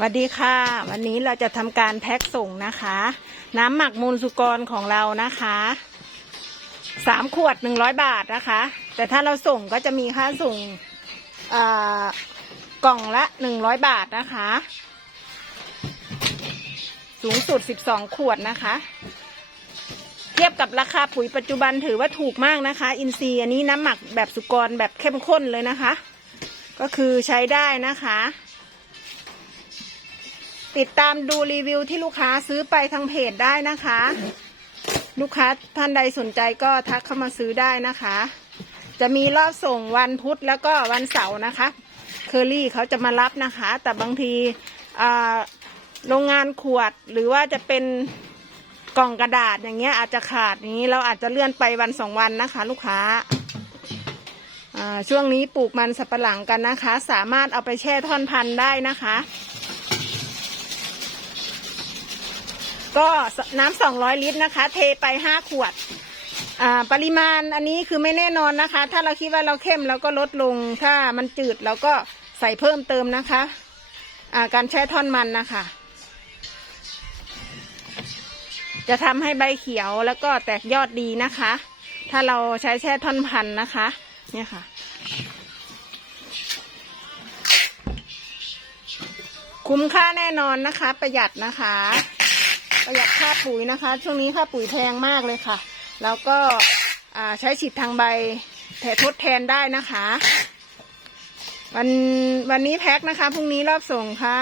สวัสดีค่ะ วันนี้เราจะทำการแพ็คส่งนะคะ น้ำหมักมูลสุกรของเรานะคะสามขวดหนึ่งร้อยบาทนะคะ แต่ถ้าเราส่งก็จะมีค่าส่งอ่ากล่องละหนึ่งร้อยบาทนะคะ สูงสุดสิบสองขวดนะคะ เทียบกับราคาปุ๋ยปัจจุบันถือว่าถูกมากนะคะ อินซีย์อันนี้น้ำหมักแบบสุกรแบบเข้มข้นเลยนะคะ ก็คือใช้ได้นะคะ ติดตามดูรีวิวที่ลูกค้าซื้อไปทางเพจได้นะคะ ลูกค้าท่านใดสนใจก็ทักเข้ามาซื้อได้นะคะ จะมีรอบส่งวันพุธแล้วก็วันเสาร์นะคะ เคอรี่เขาจะมารับนะคะ แต่บางทีโรงงานขวดหรือว่าจะเป็นกล่องกระดาษอย่างเงี้ยอาจจะขาดอย่างนี้เราอาจจะเลื่อนไปวันสองวันนะคะ ลูกค้าอ่าช่วงนี้ปลูกมันสับปะหลังกันนะคะ สามารถเอาไปแช่ท่อนพันธุ์ได้นะคะ ก็น้ำสองร้อยลิตรนะคะ เทไปห้าขวดปริมาณอันนี้คือไม่แน่นอนนะคะ ถ้าเราคิดว่าเราเข้มเราก็ลดลง ถ้ามันจืดเราก็ใส่เพิ่มเติมนะคะาการแช่ท่อนมันนะคะ จะทำให้ใบเขียวแล้วก็แตกยอดดีนะคะ ถ้าเราใช้แช่ท่อนพันธุ์นะคะ เนี่ยค่ะ คุ้มค่าแน่นอนนะคะ ประหยัดนะคะ ประหยัดค่าปุ๋ยนะคะ ช่วงนี้ค่าปุ๋ยแพงมากเลยค่ะ แล้วก็ใช้ฉีดทางใบแถทดแทนได้นะคะ วันวันนี้แพ็คนะคะพรุ่งนี้รอบส่งค่ะ